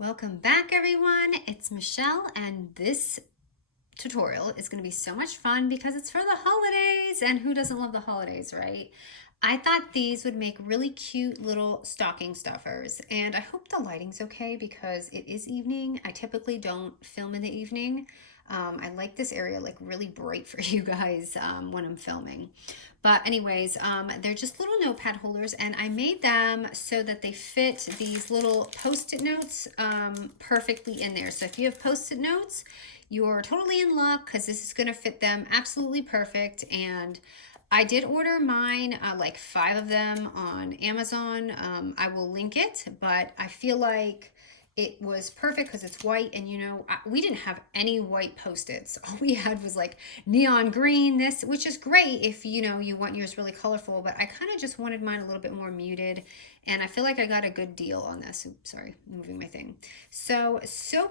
Welcome back, everyone. It's Michelle, and this tutorial is going to be so much fun because it's for the holidays, and who doesn't love the holidays, right? I thought these would make really cute little stocking stuffers, and I hope the lighting's okay because it is evening. I typically don't film in the evening. I like this area like really bright for you guys when I'm filming. But anyways, they're just little notepad holders, and I made them so that they fit these little post-it notes perfectly in there. So if you have post-it notes, you're totally in luck because this is going to fit them absolutely perfect. And I did order mine, like 5 of them on Amazon. I will link it, but I feel like it was perfect because it's white, and we didn't have any white post-its. All we had was like neon green, this, which is great if you want yours really colorful, but I kind of just wanted mine a little bit more muted, and I feel like I got a good deal on this. Oops, sorry, I'm moving my thing. So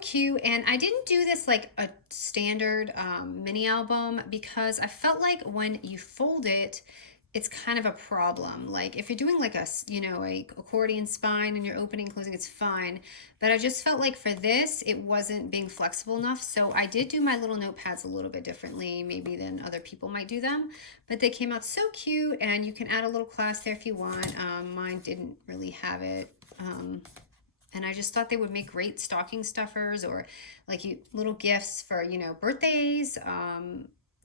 cute. And I didn't do this like a standard mini album because I felt like when you fold it, it's kind of a problem. Like if you're doing like a accordion spine and you're opening and closing, it's fine. But I just felt like for this, it wasn't being flexible enough. So I did do my little notepads a little bit differently, maybe than other people might do them. But they came out so cute, and you can add a little class there if you want. Mine didn't really have it. And I just thought they would make great stocking stuffers, or like little gifts for, birthdays,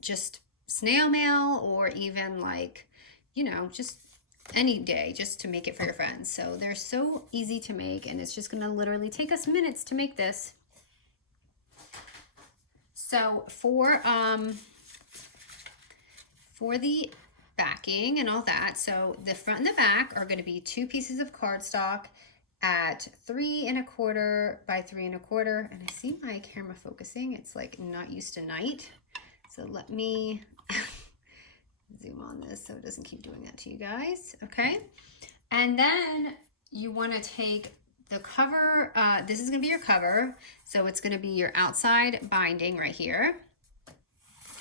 just snail mail, or even like, just any day, just to make it for your friends. So they're so easy to make, and it's just gonna literally take us minutes to make this. So for the backing and all that, so the front and the back are going to be 2 pieces of cardstock at 3 1/4 by 3 1/4. And I see my camera focusing. It's like not used to night. So let me zoom on this so it doesn't keep doing that to you guys. Okay. And then you want to take the cover. This is going to be your cover. So it's going to be your outside binding right here.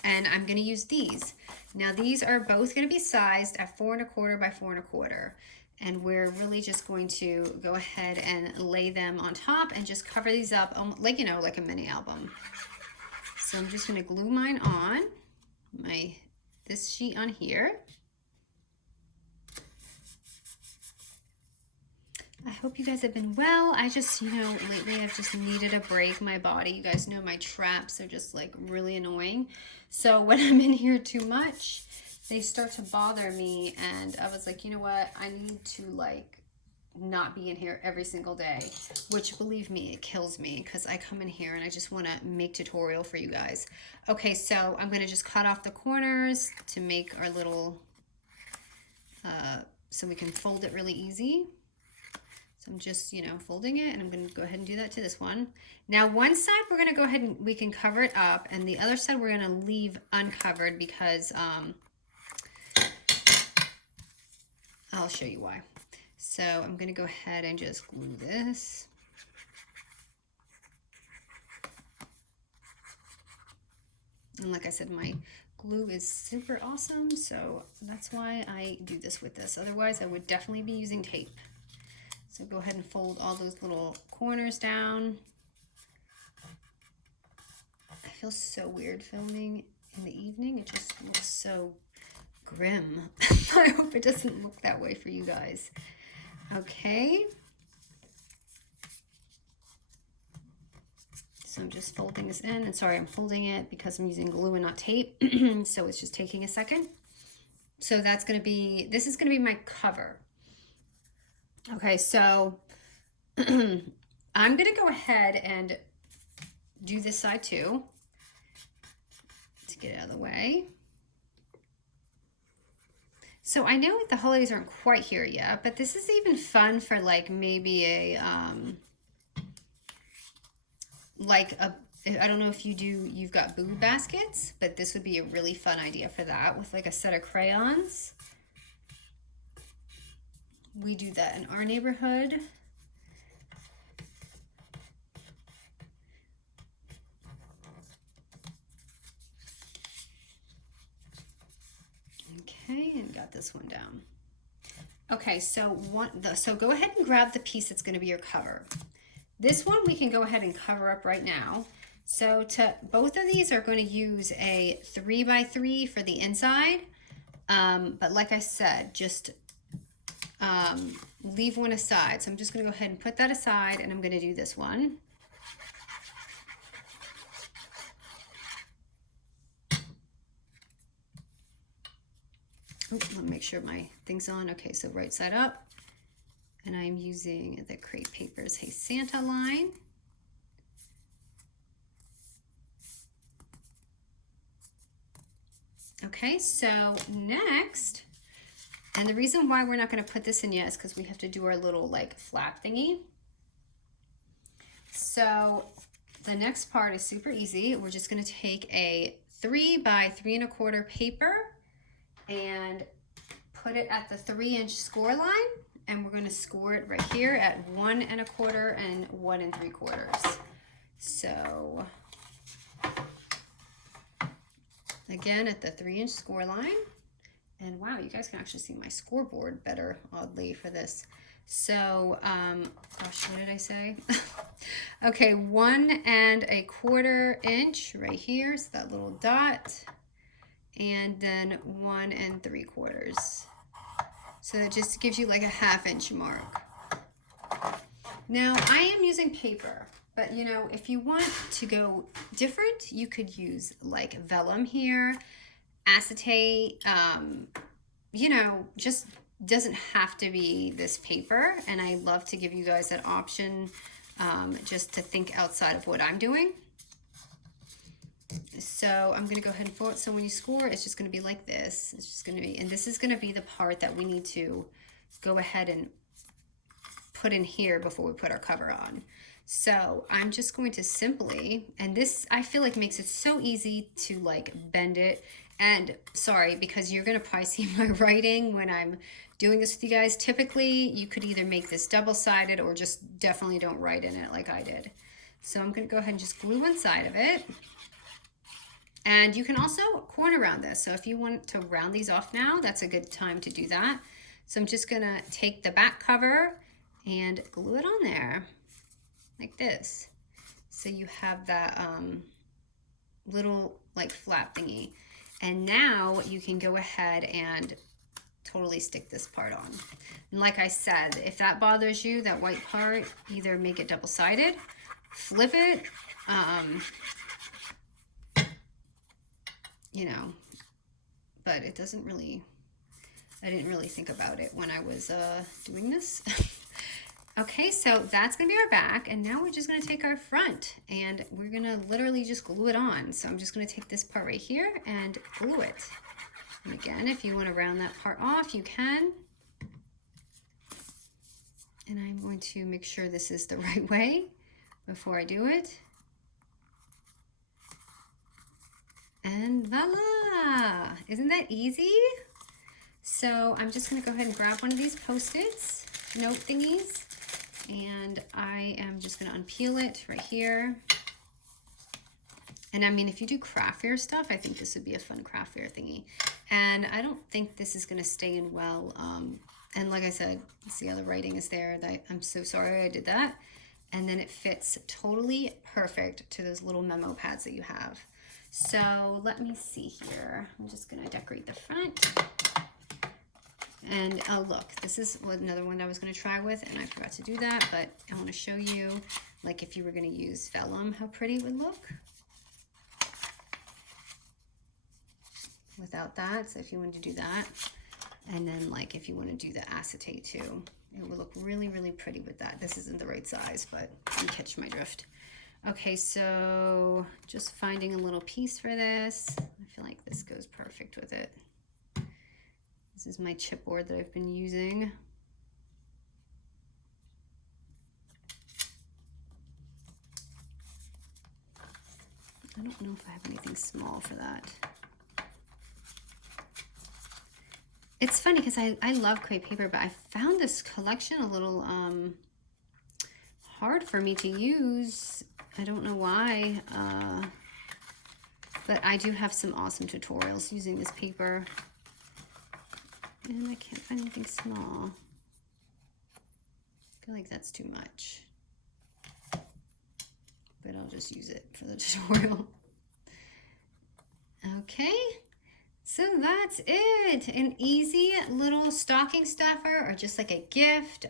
And I'm going to use these. Now these are both going to be sized at 4 1/4 by 4 1/4. And we're really just going to go ahead and lay them on top and just cover these up like, like a mini album. So I'm just going to glue mine on this sheet on here. I hope you guys have been well. I just, lately I've just needed a break. My body, you guys know my traps are just like really annoying. So when I'm in here too much, they start to bother me, and I was like, you know what? I need to like not be in here every single day, which believe me, it kills me because I come in here and I just want to make tutorial for you guys. Okay, so I'm going to just cut off the corners to make our little, so we can fold it really easy. So I'm just, folding it, and I'm going to go ahead and do that to this one. Now, one side we're going to go ahead and we can cover it up, and the other side we're going to leave uncovered because I'll show you why. So I'm going to go ahead and just glue this. And like I said, my glue is super awesome, so that's why I do this with this. Otherwise, I would definitely be using tape. So go ahead and fold all those little corners down. I feel so weird filming in the evening. It just looks so grim. I hope it doesn't look that way for you guys. Okay. So I'm just folding this in, and sorry, I'm folding it because I'm using glue and not tape. So it's just taking a second. So this is going to be my cover. Okay, so I'm going to go ahead and do this side too to get it out of the way. So I know the holidays aren't quite here yet, but this is even fun for like maybe a, I don't know if you've got boo baskets, but this would be a really fun idea for that with like a set of crayons. We do that in our neighborhood. Okay, and got this one down. Okay, so go ahead and grab the piece that's going to be your cover. This one we can go ahead and cover up right now. So both of these are going to use a 3x3 for the inside. But like I said, just leave one aside. So I'm just going to go ahead and put that aside, and I'm going to do this one. Let me make sure my thing's on. Okay, so right side up. And I'm using the Crepe Papers Hey Santa line. Okay, so next, and the reason why we're not going to put this in yet is because we have to do our little like flap thingy. So the next part is super easy. We're just going to take a 3x3 1/4 paper and put it at the 3-inch score line, and we're going to score it right here at 1 1/4 and 1 3/4. So again at the 3-inch score line, and wow, you guys can actually see my scoreboard better, oddly, for this. So gosh, what did I say? Okay, 1 1/4 inch right here, so that little dot, and then 1 3/4. So it just gives you like a 1/2 inch mark. Now I am using paper, but you know, if you want to go different, you could use like vellum here, acetate, you know, just doesn't have to be this paper. And I love to give you guys that option, just to think outside of what I'm doing. So I'm going to go ahead and forward. So when you score, it's just going to be like this. It's just going to be, and this is going to be the part that we need to go ahead and put in here before we put our cover on. So I'm just going to simply, and this I feel like makes it so easy to like bend it. And sorry, because you're going to probably see my writing when I'm doing this with you guys. Typically, you could either make this double-sided or just definitely don't write in it like I did. So I'm going to go ahead and just glue one side of it. And you can also corner round this. So if you want to round these off now, that's a good time to do that. So I'm just going to take the back cover and glue it on there like this. So you have that little like flap thingy. And now you can go ahead and totally stick this part on. And like I said, if that bothers you, that white part, either make it double-sided, flip it, you know, but it doesn't really, I didn't really think about it when I was doing this. Okay, so that's gonna be our back, and now we're just gonna take our front and we're gonna literally just glue it on. So I'm just gonna take this part right here and glue it. And again, if you wanna round that part off, you can. And I'm going to make sure this is the right way before I do it. And voila! Isn't that easy? So I'm just gonna go ahead and grab one of these Post-its, note thingies, and I am just gonna unpeel it right here. And I mean, if you do craft fair stuff, I think this would be a fun craft fair thingy. And I don't think this is gonna stay in well. And like I said, see how the writing is there. I'm so sorry I did that. And then it fits totally perfect to those little memo pads that you have. So let me see here. I'm just gonna decorate the front. And oh look, this is another one I was gonna try with, and I forgot to do that, but I wanna show you, like if you were gonna use vellum, how pretty it would look without that. So if you wanted to do that, and then like if you wanna do the acetate too, it would look really, really pretty with that. This isn't the right size, but you catch my drift. Okay, so just finding a little piece for this. I feel like this goes perfect with it. This is my chipboard that I've been using. I don't know if I have anything small for that. It's funny because I love crepe paper, but I found this collection a little hard for me to use. I don't know why, but I do have some awesome tutorials using this paper. And I can't find anything small. I feel like that's too much. just use it for the tutorial. Okay, so that's it. An easy little stocking stuffer or just like a gift.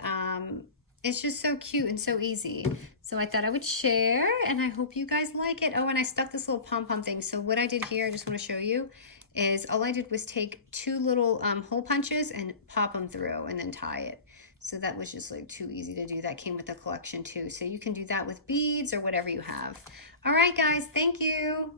It's just so cute and so easy. So I thought I would share, and I hope you guys like it. Oh, and I stuck this little pom-pom thing. So what I did here, I just want to show you, is all I did was take 2 little hole punches and pop them through and then tie it. So that was just like too easy to do. That came with the collection too. So you can do that with beads or whatever you have. All right, guys, thank you.